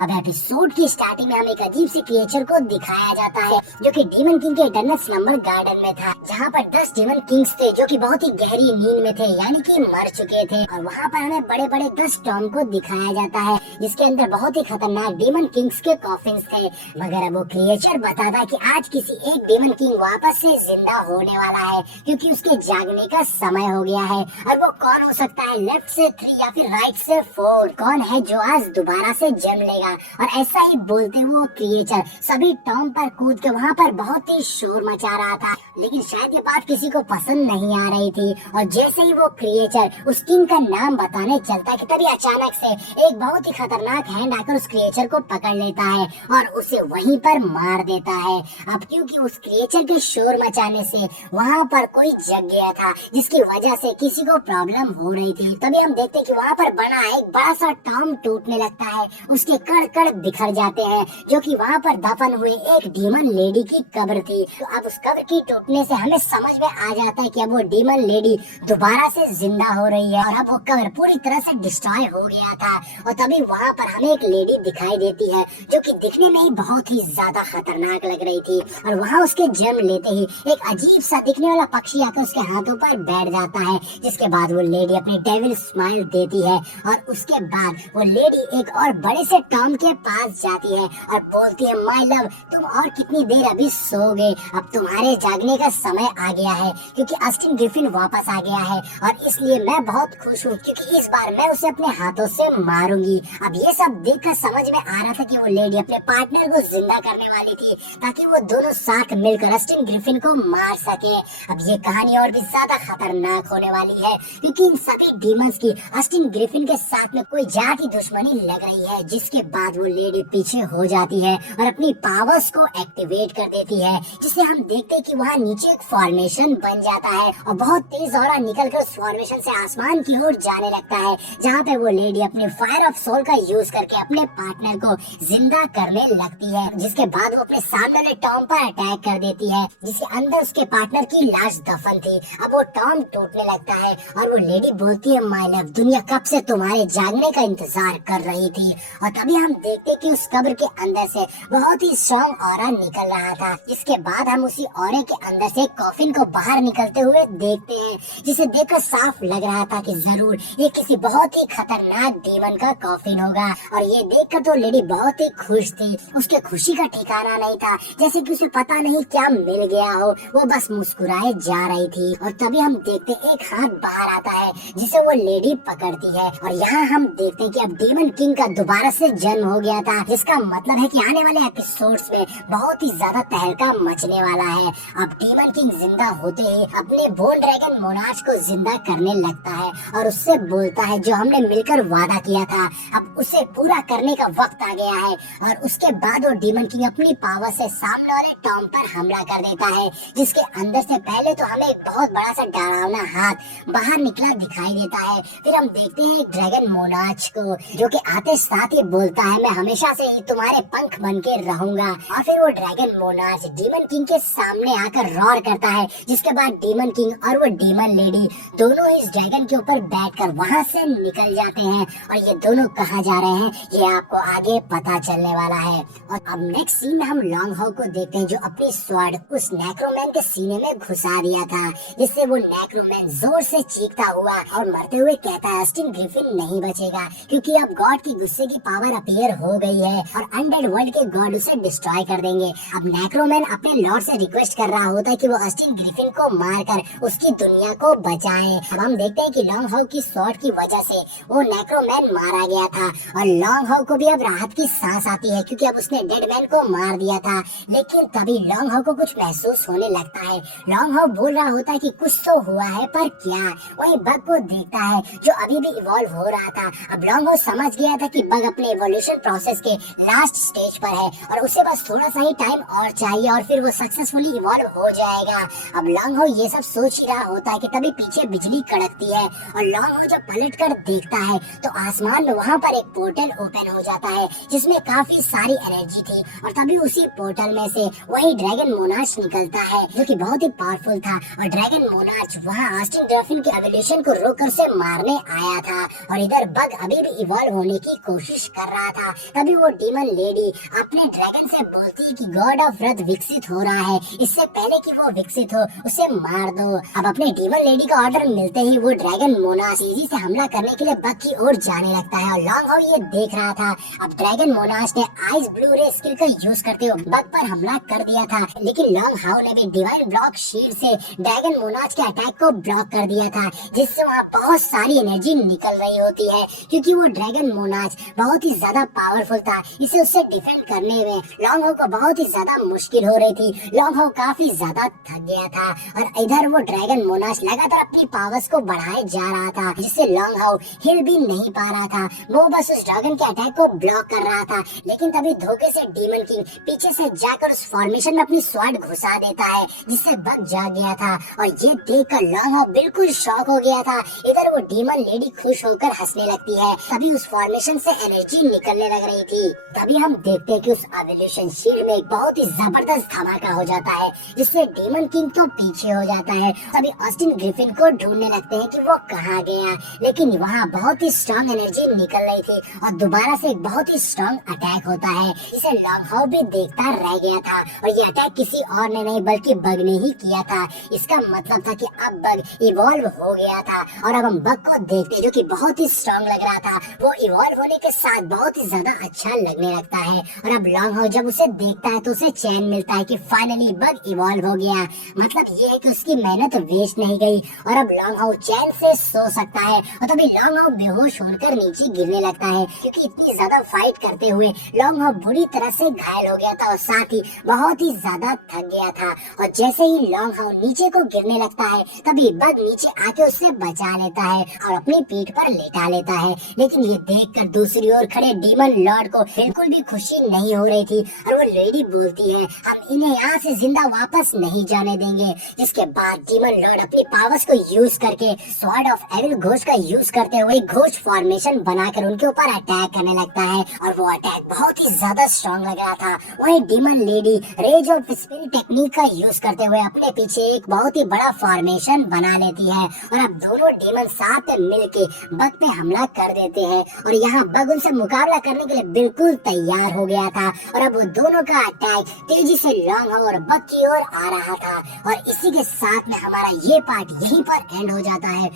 अब एपिसोड की स्टार्टिंग में हमें एक अजीब सी क्रिएचर को दिखाया जाता है जो कि डीमन किंग के इटरनल स्लंबर गार्डन में था, जहाँ पर 10 डीमन किंग्स थे जो कि बहुत ही गहरी नींद में थे, यानी कि मर चुके थे। और वहाँ पर हमें बड़े बड़े 10 टॉम को दिखाया जाता है जिसके अंदर बहुत ही खतरनाक डीमन किंग्स के कॉफिन्स थे। मगर अब वो क्रिएचर बताता है कि आज किसी एक डीमन किंग वापस से जिंदा होने वाला है क्योंकि उसके जागने का समय हो गया है। और वो कौन हो सकता है? लेफ्ट से 3 या फिर राइट से 4? कौन है जो आज दोबारा से जन्म लेगा? और ऐसा ही बोलते हुए वो क्रिएचर सभी टॉम पर कूद के वहाँ पर बहुत ही शोर मचा रहा था, लेकिन शायद ये बात किसी को पसंद नहीं आ रही थी। और जैसे ही वो क्रिएचर उस किंग का नाम बताने चलता है कि तभी अचानक से एक बहुत ही खतरनाक हैंड आकर उस क्रिएचर को पकड़ लेता है और उसे वहीं पर मार देता है। अब क्योंकि उस क्रिएचर के शोर मचाने से वहाँ पर कोई जग गया था जिसकी वजह से किसी को प्रॉब्लम हो रही थी। तभी हम देखते कि वहाँ पर बना एक बड़ा सा टॉम टूटने लगता है, उसके कण कण बिखर जाते हैं जो कि वहाँ पर दफन हुए एक डीमन लेडी की कब्र थी। तो अब उस कब्र की टूटने से हमें समझ में आ जाता है कि अब वो डीमन लेडी दोबारा से जिंदा हो रही है और अब वो कब्र पूरी तरह से डिस्ट्रॉय हो गया था। और तभी वहाँ पर हमें एक लेडी दिखाई देती है जो कि दिखने में ही बहुत ही ज्यादा खतरनाक लग रही थी। और वहाँ उसके जन्म लेते ही एक अजीब सा दिखने वाला पक्षी आकर उसके हाथों पर बैठ जाता है, जिसके बाद वो लेडी अपनी डेविल स्माइल देती है और उसके बाद वो लेडी एक और बड़े से टॉम के पास जाती है और बोलती है, माय लव, तुम और कितनी देर अभी सोओगे? अब तुम्हारे जागने का समय आ गया है क्योंकि ऑस्टिन ग्रिफिन वापस आ गया है और इसलिए मैं बहुत खुश हूँ क्योंकि इस बार मैं उसे अपने हाथों से मारूंगी। अब ये सब देखकर समझ में आ रहा था कि वो लेडी अपने पार्टनर को जिंदा करने वाली थी ताकि वो दोनों साथ मिलकर ऑस्टिन ग्रिफिन को मार सके। अब ये कहानी और भी ज्यादा खतरनाक होने वाली है क्योंकि इन सभी डीमंस की ऑस्टिन ग्रिफिन के साथ में कोई जाती दुश्मनी लग रही है, जिसके बाद वो लेडी पीछे हो जाती है और अपनी पावर्स को एक्टिवेट कर देती है, जिससे हम देखते हैं कि वहाँ नीचे एक फॉर्मेशन बन जाता है और बहुत तेज ऑरा निकलकर उस फॉर्मेशन से आसमान की ओर जाने लगता है, जहाँ पे वो लेडी अपने फायर ऑफ सोल का यूज करके अपने पार्टनर को जिंदा करने लगती है। जिसके बाद वो अपने सामने वाले टॉम पर अटैक कर देती है जिसके अंदर उसके पार्टनर की लाश दफन थी। अब वो टॉम टूटने लगता है और वो लेडी बोलती है, माय लव, दुनिया कब से तुम्हारे जागने का इंतजार कर रही थी। और तभी हम देखते कि उस कब्र के अंदर से बहुत ही स्ट्रॉन्ग ऑरा निकल रहा था। इसके बाद हम उसी ऑरे के अंदर से कॉफिन को बाहर निकलते हुए देखते हैं, जिसे देखकर साफ लग रहा था कि जरूर ये किसी बहुत ही खतरनाक डीमन का कॉफिन होगा। और ये देखकर तो लेडी बहुत ही खुश थी, उसके खुशी का ठिकाना नहीं था, जैसे कि उसे पता नहीं क्या मिल गया हो, वो बस मुस्कुराए जा रही थी। और तभी हम देखते एक हाथ बाहर आता है जिसे वो लेडी पकड़ती है और यहाँ हम देखते हैं कि अब डीमन किंग का दोबारा से जन्म हो गया था, जिसका मतलब है कि आने वाले एपिसोड्स में बहुत ही ज्यादा तहलका मचने वाला है। अब डीमन किंग जिंदा होते ही अपने बोन ड्रैगन मोनार्च को जिंदा करने लगता है और उससे बोलता है, जो हमने मिलकर वादा किया था अब उसे पूरा करने का वक्त आ गया है। और उसके बाद वो डीमन किंग अपनी पावर से सामने वाले टॉम पर हमला कर देता है, जिसके अंदर से पहले तो हमें एक बहुत बड़ा सा डरावना हाथ बाहर निकला दिखाई देता है। फिर हम देखते हैं एक ड्रैगन मोनार्च को जो कि आते साथ ही बोलता है, मैं हमेशा से ही तुम्हारे पंख बन के रहूंगा। और फिर वो ड्रैगन मोनार्च डीमन किंग के सामने आकर रॉर करता है, जिसके बाद डीमन किंग और वो डीमन लेडी दोनों इस ड्रैगन के ऊपर बैठकर वहां से निकल जाते हैं। और ये दोनों कहाँ जा रहे हैं ये आपको आगे पता चलने वाला है। और अब नेक्स्ट सीन में हम लॉन्ग हॉग को देखते हैं जो अपनी स्वॉर्ड उस नेक्रोमैन के सीने में घुसा दिया था, जिससे वो नेक्रोमैन जोर से चीखता हुआ और मरते हुए कहता है, ऑस्टिन ग्रिफिन नहीं बचेगा क्योंकि अब गॉड की गुस्से की पावर अपीयर हो गई है और अनडेड वर्ल्ड के गॉड उसे डिस्ट्रॉय कर देंगे। अब नेक्रोमैन अपने लॉर्ड से रिक्वेस्ट कर रहा होता है कि वो ऑस्टिन ग्रिफिन को मारकर उसकी दुनिया को बचाए। अब हम देखते हैं कि लॉन्ग हॉग की स्वॉर्ड की वजह से वो नेक्रोमैन मारा गया था और लॉन्ग हॉग को भी अब राहत की सांस आती है क्योंकि अब उसने डेड मैन को मार दिया था। लेकिन तभी लॉन्ग हॉग को कुछ महसूस होने लगता है। लॉन्ग हॉग बोल रहा होता है कि कुछ तो हुआ है, पर क्या? वही बग को देखता है जो अभी भी इवॉल्व हो रहा था। अब लॉन्ग हॉग समझ गया था कि बग अपने इवोल्यूशन प्रोसेस के लास्ट स्टेज पर है और उसे बस थोड़ा सा ही टाइम और चाहिए और फिर वो सक्सेसफुली इवॉल्व हो जाएगा। अब लॉन्ग हॉग ये सब सोच ही रहा होता है कि तभी पीछे बिजली कड़कती है और लॉन्ग हॉग जब पलट कर देखता है तो आसमान में वहाँ पर एक पोर्टल ओपन हो जाता है जिसमें काफी सारी एनर्जी थी। और तभी उसी पोर्टल में से वही ड्रैगन मोनार्च निकलता है जो कि बहुत ही पावरफुल था और ड्रैगन मोनार्च वहाँ ऑस्टिन ग्रिफिन के एवोल्यूशन को रोककर से मारने आया था। और इधर बग अभी भी इवॉल्व होने की कोशिश कर रहा रहा था। तभी वो डीमन लेडी अपने ड्रैगन से बोलती है कि गॉड ऑफ रथ विकसित हो रहा है, इससे पहले कि वो विकसित हो उसे मार दो। अब अपने डीमन लेडी का ऑर्डर मिलते ही वो ड्रैगन मोनाश तेजी से हमला करने के लिए बग की ओर जाने लगता है और लॉन्ग हाउ ये देख रहा था। अब ड्रैगन मोनाश ने आइस ब्लू रे स्किल का यूज करते हुए बग पर हमला कर दिया था, लेकिन लॉन्ग हाउ ने भी डिवाइन ब्लॉक शील्ड से ड्रैगन मोनाश के अटैक को ब्लॉक कर दिया था, जिससे वहाँ बहुत सारी एनर्जी निकल रही होती है, क्योंकि वो ड्रैगन मोनाश बहुत ही ज्यादा पावरफुल था। इसे उससे डिफेंड करने में लॉन्ग हाउ को बहुत ही ज्यादा मुश्किल हो रही थी। लॉन्ग हाउ काफी ज्यादा थक गया था और इधर वो ड्रैगन मोनाश लगातार अपनी पावर्स को बढ़ाए जा रहा था, जिससे लॉन्ग हाउ हिल भी नहीं पा रहा था। वो बस उस ड्रैगन के अटैक को ब्लॉक कर रहा था, लेकिन तभी धोखे से डीमन किंग पीछे से जाकर उस फॉर्मेशन में अपनी स्वॉर्ड घुसा देता है, जिससे बग जाग गया था और ये देखकर लॉन्ग हाउ बिल्कुल शॉक हो गया था। इधर वो डीमन लेडी खुश होकर हंसने लगती है, तभी उस फॉर्मेशन से एनर्जी निकलने लग रही थी। तभी हम देखते हैं कि उस एवोल्यूशन शील्ड में एक बहुत ही जबरदस्त धमाका हो जाता है, जिससे डीमन किंग तो पीछे हो जाता है। तभी ऑस्टिन ग्रिफिन को ढूंढने लगते हैं कि वो कहाँ गया, लेकिन वहाँ बहुत ही स्ट्रॉन्ग एनर्जी निकल रही थी और दोबारा से एक बहुत ही स्ट्रॉन्ग अटैक होता है, जिसे लॉन्ग हाउ भी देखता रह गया था। और ये अटैक किसी और ने नहीं बल्कि बग ने ही किया था। इसका मतलब था कि अब बग इवॉल्व हो गया था और अब हम बग को देखते जो कि बहुत ही स्ट्रॉन्ग लग रहा था, वो इवॉल्व होने के साथ बहुत ही ज्यादा अच्छा लगने लगता है। और अब लॉन्ग हाउ जब उसे देखता है तो उसे चैन मिलता है कि फाइनली बग इवॉल्व हो गया। मतलब ये है कि उसकी मेहनत वेस्ट नहीं गई और अब लॉन्ग हाउ चैन से सो सकता है। और तभी लॉन्ग हाउ बेहोश होकर नीचे गिरने लगता है, क्योंकि इतनी ज्यादा फाइट करते हुए लॉन्ग हाउ बुरी तरह से घायल हो गया था और साथ ही बहुत ही ज्यादा थक गया था। और जैसे ही लॉन्ग हाउ नीचे को गिरने लगता है, तभी बग नीचे आके उससे बचा लेता है और अपनी पीठ पर लेटा लेता है। लेकिन ये देखकर दूसरी ओर खड़े डीमन लॉर्ड को बिल्कुल भी खुशी नहीं हो रही थी और वो लेडी बोलती है, हम इन्हें यहाँ से जिंदा वापस नहीं जाने देंगे। जिसके बाद डीमन लॉर्ड अपनी पावर्स को यूज करके स्वॉर्ड ऑफ एविल घोस्ट का यूज करते हुए घोस्ट फॉर्मेशन बनाकर उनके ऊपर अटैक करने लगता है और वो अटैक बहुत ही ज्यादा स्ट्रॉन्ग लग रहा था। वही demon lady rage of spirit technique का यूज करते हुए अपने पीछे एक बहुत ही बड़ा फॉर्मेशन बना लेती है और अब दोनों डीमन साथ में मिलके बग पे हमला कर देते हैं और यहाँ बग उनसे मुकाबला करने के लिए बिल्कुल तैयार हो गया था। और अब वो दोनों का अटैक तेजी से लॉन्ग हाउ और बग की ओर आ रहा था और इसी के साथ में हमारा ये पार्ट यहीं पर एंड हो जाता है।